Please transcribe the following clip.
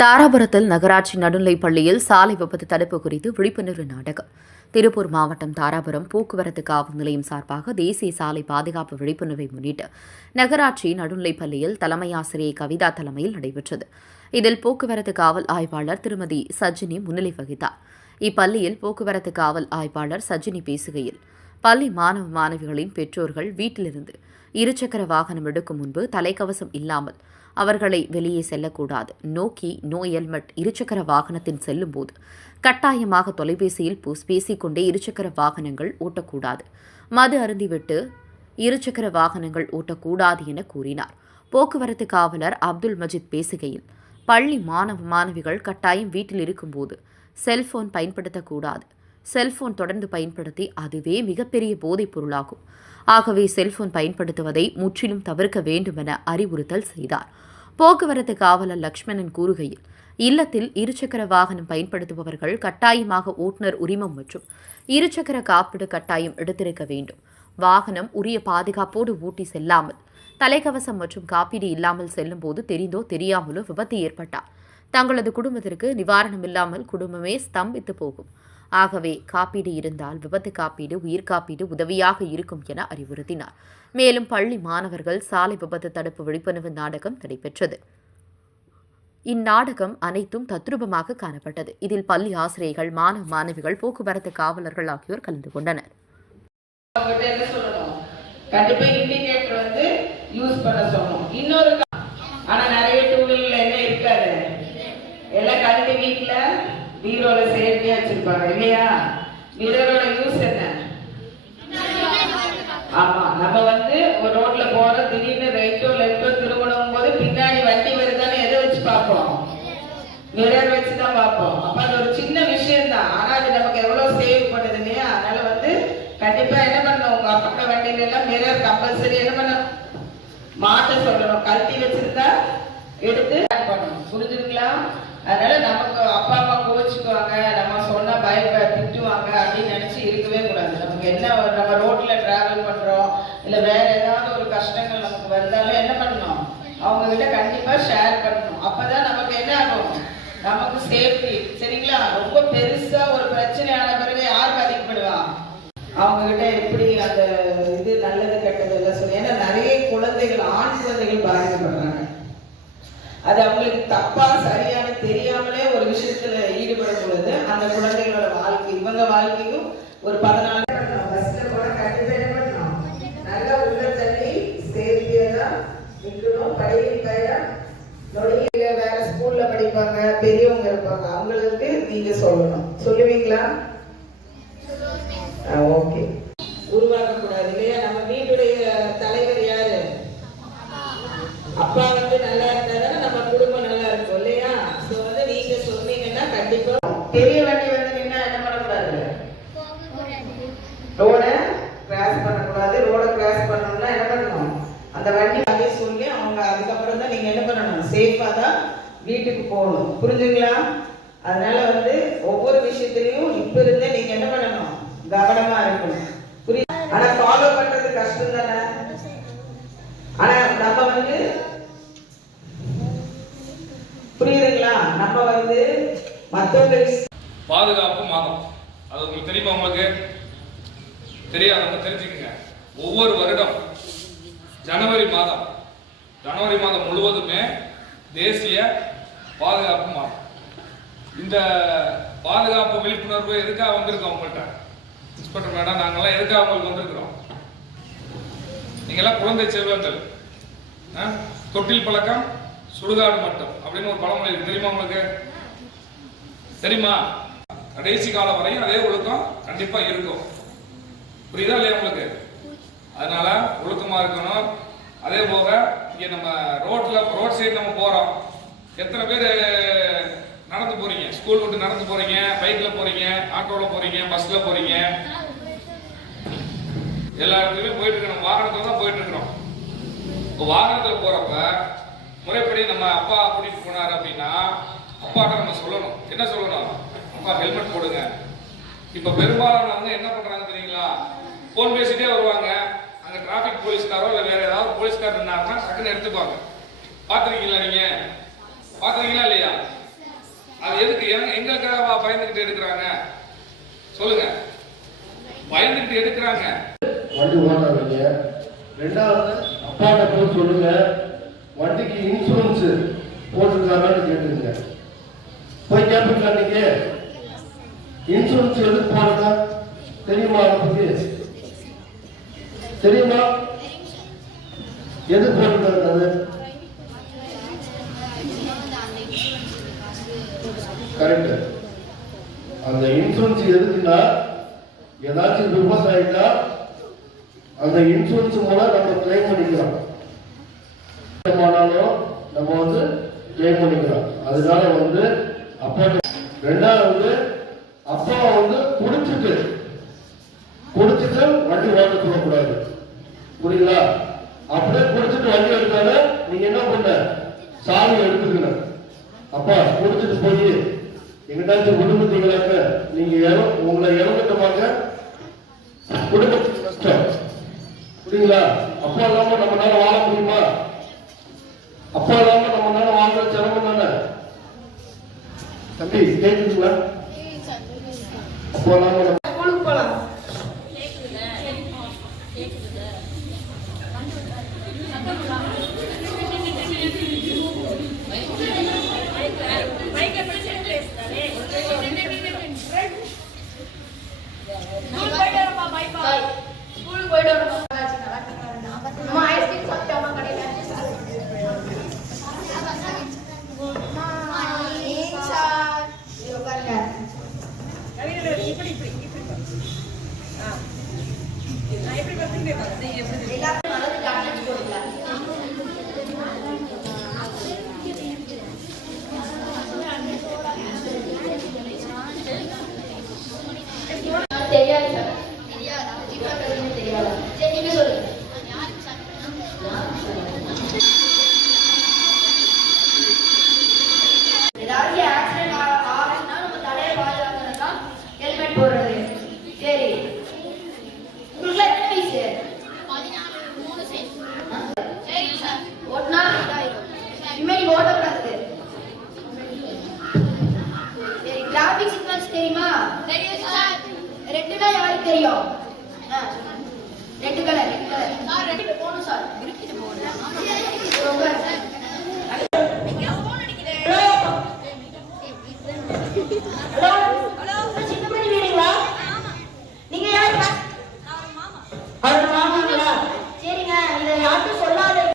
தாராபுரத்தில் நகராட்சி நடுநிலைப் பள்ளியில் சாலை விபத்து தடுப்பு குறித்து விழிப்புணர்வு நாடகம். திருப்பூர் மாவட்டம் தாராபுரம் போக்குவரத்து காவல் நிலையம் சார்பாக தேசிய சாலை பாதுகாப்பு விழிப்புணர்வை முன்னிட்டு நகராட்சி நடுநிலைப் பள்ளியில் தலைமை ஆசிரியை கவிதா தலைமையில் நடைபெற்றது. இதில் போக்குவரத்து காவல் ஆய்வாளர் திருமதி சஜினி முன்னிலை வகித்தார். இப்பள்ளியில் போக்குவரத்து காவல் ஆய்வாளர் சஜினி பேசுகையில் பள்ளி மாணவ மாணவிகளின் பெற்றோர்கள் வீட்டிலிருந்து இருசக்கர வாகனம் எடுக்கும் முன்பு தலைக்கவசம் இல்லாமல் அவர்களை வெளியே செல்லக்கூடாது. நோக்கி நோ ஹெல்மெட் இருசக்கர வாகனத்தின் செல்லும்போது கட்டாயமாக தொலைபேசியில் பூஸ் பேசிக்கொண்டே இருசக்கர வாகனங்கள் ஓட்டக்கூடாது. மது அருந்திவிட்டு இருசக்கர வாகனங்கள் ஓட்டக்கூடாது என கூறினார். போக்குவரத்து காவலர் அப்துல் மஜித் பேசுகையில் பள்ளி மாணவ மாணவிகள் கட்டாயம் வீட்டில் இருக்கும்போது செல்போன் பயன்படுத்தக்கூடாது. செல்போன் தொடர்ந்து பயன்படுத்தி அதுவே மிகப்பெரிய போதைப் பொருளாகும் ஆகவே செல்போன் பயன்படுத்துவதை முற்றிலும் தவிர்க்க வேண்டுமென அறிவுறுத்தல் செய்தார். போக்குவரத்து காவலர் லக்ஷ்மணன் கூறுகையில் இல்லத்தில் இருசக்கர வாகனம் பயன்படுத்துபவர்கள் கட்டாயமாக ஓட்டுநர் உரிமம் மற்றும் இருசக்கர காப்பீடு கட்டாயம் எடுத்திருக்க வேண்டும். வாகனம் உரிய பாதுகாப்போடு ஊட்டி செல்லாமல் தலைக்கவசம் மற்றும் காப்பீடு இல்லாமல் செல்லும் போது தெரிந்தோ தெரியாமலோ விபத்து ஏற்பட்டால் தங்களது குடும்பத்திற்கு நிவாரணம் இல்லாமல் குடும்பமே ஸ்தம்பித்து போகும். ஆகவே காப்பீடு இருந்தால் விபத்து காப்பீடு உயிர் காப்பீடு உதவியாக இருக்கும் என அறிவுறுத்தினார். மேலும் பள்ளி மாணவர்கள் சாலை விபத்து தடுப்பு விழிப்புணர்வு நாடகம் நடைபெற்றது. இந்நாடகம் அனைத்தும் தத்ரூபமாக காணப்பட்டது. இதில் பள்ளி ஆசிரியர்கள் மாணவ மாணவிகள் போக்குவரத்து காவலர்கள் ஆகியோர் கலந்து கொண்டனர். கண்டிப்பா இண்டிகேட்டர் வந்து யூஸ் பண்ண சொல்லணும். இன்னொரு ஆனா நிறைய டூ வீலர்ல என்ன இருக்காது? எல்லாம் கழுத்து வீட்டுல பீரோல சேஃப்டியா வச்சிருப்பாங்க இல்லையா? மிரரோட யூஸ் என்ன? ஆமா நம்ம வந்து ஒரு ரோட்ல போறோம் திடீர்னு ரைட்டோ லெஃப்டோ திரும்பணும் போது பின்னாடி வண்டி வருதான்னு எதை வச்சு பார்ப்போம்? மிரர் வச்சு தான் பார்ப்போம். அப்ப அது ஒரு சின்ன விஷயம் தான் ஆனா அது நமக்கு எவ்வளவு சேவ் பண்ணுது இல்லையா? அதனால வந்து கண்டிப்பா என்ன பண்ணணும்? உங்க பக்க வண்டியில எல்லாம் மிரர் கம்பல்சரி என்ன பண்ணணும்? மாட்ட சொல்லணும். கழட்டி வச்சிருந்தா எடுத்து பண்ணணும். புரிஞ்சுக்கலாம் அதனால நமக்கு அப்பா அம்மா கோச்சுக்குவாங்க நம்ம சொன்னா பய திட்டுவாங்க அப்படின்னு நினைச்சு இருக்கவே கூடாது. நமக்கு என்ன நம்ம ரோட்ல டிராவல் பண்றோம் இல்ல வேற ஏதாவது ஒரு கஷ்டங்கள் நமக்கு வந்தாலும் என்ன பண்ணணும்? அவங்க கிட்ட கண்டிப்பா ஷேர் பண்ணணும். அப்பதான் நமக்கு என்ன ஆகும்? நமக்கு சேஃப்டி சரிங்களா? ரொம்ப பெருசா ஒரு பிரச்சனை ஆன பிறகு யார் பாதிக்கப்படுவா? அவங்க கிட்ட எப்படி அந்த இது நல்லது கெட்டது எல்லாம் சொல்லி ஏன்னா நிறைய குழந்தைகள் ஆண் குழந்தைகள் பாதிக்கப்படுறாங்க. அது அவங்களுக்கு தப்பா சரியான தெரியாமலே ஒரு விஷயத்துல ஈடுபடும் பொழுது அந்த குழந்தைகளோட வாழ்க்கை இவங்க வாழ்க்கையும் ஒரு பதினாலு பஸ்ல கூட கண்டிப்பா என்ன பண்ணணும் நல்லா உள்ள தள்ளி சேஃப்டியா தான் நிக்கணும். பழைய பையன் நொடிய வேற ஸ்கூல்ல படிப்பாங்க பெரியவங்க இருப்பாங்க. அவங்களுக்கு நீங்க சொல்லணும். சொல்லுவீங்களா? ஓகே உருவாக்க கூடாது இல்லையா நம்ம வீட்டுடைய தலைவர் யாரு அப்பா வந்து நல்லா இருந்தா தானே நம்ம குடும்பம் நல்லா இருக்கும் இல்லையா சோ வந்து நீங்க சொன்னீங்கன்னா கண்டிப்பா பெரிய வண்டி வந்து நின்னா என்ன பண்ணக்கூடாது ரோட கிராஸ் பண்ணக்கூடாது ரோட கிராஸ் பண்ணணும்னா என்ன பண்ணணும் அந்த வண்டி அதே சொல்லி அவங்க அதுக்கப்புறம் தான் நீங்க என்ன சேஃபாக தான் வீட்டுக்கு போகணும். புரிஞ்சுங்களா? அதனால வந்து ஒவ்வொரு விஷயத்திலையும் இப்ப இருந்தே நீங்க என்ன பண்ணணும்? கவனமா இருக்கணும். புரிய ஆனா ஃபாலோ பண்றது கஷ்டம் தானே? ஆனா நம்ம வந்து புரியுதுங்களா? நம்ம வந்து மத்தவங்க பாதுகாப்பு மாதம் அது உங்களுக்கு தெரியுமா உங்களுக்கு? தெரியாதவங்க தெரிஞ்சுக்கங்க. ஒவ்வொரு வருடம் ஜனவரி மாதம். ஜனவரி மாதம் முழுவதுமே தேசிய பாதுகாப்பு மாதம் இந்த பாதுகாப்பு விழிப்புணர்வு எதுக்காக வந்திருக்கோம் உங்கள்கிட்ட இன்ஸ்பெக்டர் மேடம் நாங்கள்லாம் எதுக்காக உங்களுக்கு வந்திருக்கிறோம்? நீங்கள்லாம் குழந்தை செல்வங்கள். தொட்டில் பழக்கம் சுடுகாடு மட்டும் அப்படின்னு ஒரு பழமொழி தெரியுமா உங்களுக்கு? தெரியுமா? கடைசி காலம் வரையும் அதே ஒழுக்கம் கண்டிப்பாக இருக்கும். புரியுதா இல்லையா உங்களுக்கு? அதனால ஒழுக்கமாக இருக்கணும். அதே போக இங்கே நம்ம ரோட்டில் ரோட் சைடு நம்ம போகிறோம் எத்தனை பேர் நடந்து போகிறீங்க ஸ்கூல் விட்டு நடந்து போகிறீங்க பைக்கில் போகிறீங்க ஆட்டோவில் போகிறீங்க பஸ்ஸில் போகிறீங்க எல்லா இடத்துலையுமே போயிட்டு இருக்கிறோம் வாகனத்தில் தான் போயிட்டு இருக்கிறோம் இப்போ வாகனத்தில் போகிறப்ப முறைப்படி நம்ம அப்பா கூட்டிகிட்டு போனார் அப்படின்னா அப்பாட்ட நம்ம சொல்லணும். என்ன சொல்லணும்? அப்பா ஹெல்மெட் போடுங்க. இப்போ பெரும்பாலானவங்க என்ன பண்ணுறாங்க தெரியுங்களா? ஃபோன் பேசிட்டே வருவாங்க. அங்கே டிராஃபிக் போலீஸ்காரோ இல்லை வேறு போலீஸ்காரர் போலீஸ்கார் இருந்தாருன்னா டக்குன்னு எடுத்துப்பாங்க பார்த்துருக்கீங்களா நீங்க? பார்த்துருக்கீங்களா இல்லையா? அது எதுக்கு? எங்க- எங்களுக்காக பயந்துகிட்டு எடுக்கிறாங்க? சொல்லுங்க. பயந்துகிட்டு எடுக்கிறாங்க. வண்டி ஓட்டாதீங்க. ரெண்டாவது அப்பாட்ட போய் சொல்லுங்க. வண்டிக்கு இன்சூரன்ஸ் போட்டிருக்காங்கன்னு கேட்டுருங்க போய் கேட்பீங்களா நீங்க? இன்சூரன்ஸ் எதுக்கு போடுங்க தெரியுமா அதை பத்தி? தெரியுமா? எதுக்கு போட்டுருக்காங்க கரெக்ட் அந்த இன்சூரன்ஸ் எதுக்குன்னா ஏதாச்சும் விவசாயிட்டா அந்த இன்சூரன்ஸ் மூலம் நம்ம கிளைம் பண்ணிக்கலாம் ஆனாலும் நம்ம வந்து கிளைம் பண்ணிக்கலாம் அதனால வந்து அப்பா ரெண்டாவது அப்பா வந்து குடிச்சிட்டு குடிச்சிட்டு வண்டி வாங்க சொல்லக்கூடாது. புரியுங்களா அப்படியே குடிச்சிட்டு வண்டி எடுத்தாலே நீங்க என்ன பண்ண? சாமி எடுத்துக்கணும் அப்பா குடிச்சிட்டு போய். எங்கிட்டாச்சும் குடும்பத்தீங்களாக்க நீங்க உங்களை இறந்துட்டமாக்க குடும்பத்துக்கு கஷ்டம். புரியுங்களா அப்பா இல்லாம நம்மளால வாழ முடியுமா? அப்பா இல்லாம நம்மளால வாழ்ற சிரமம் தானே? தம்பி கேக்குதுங்களா? அப்பா இல்லாம நம்ம ஸ்கூலுக்கு போலாம் ஸ்கூலுக்கு போயிட்டு வரணும் அம்மா ஐஸ்கிரீம் சாப்பிட்டோமா கடையில இது உட்காருங்க எல்லாரும் நல்லது அட்டென்ட் போடுங்க தெரியாது சார் தெரியாதா தெரியாதா சரி நீங்க சொல்லுங்க ஏதாவது ஆக்சிடென்ட் ஆகுதுன்னா நம்ம தலையை பாதுகாக்கணும்னா ஹெல்மெட் போடுறது சரி உங்களுக்கு எத்தனை வயசு ஓட்டுனா இதாயிரும் இனிமேல் நீங்க ஓட்டக்கூடாது சரி டிராபிக் சிக்னல்ஸ் தெரியுமா தெரியும் சார் ரெட்டுனா யாருக்கு தெரியும்? Red colour red colour sir red Hello?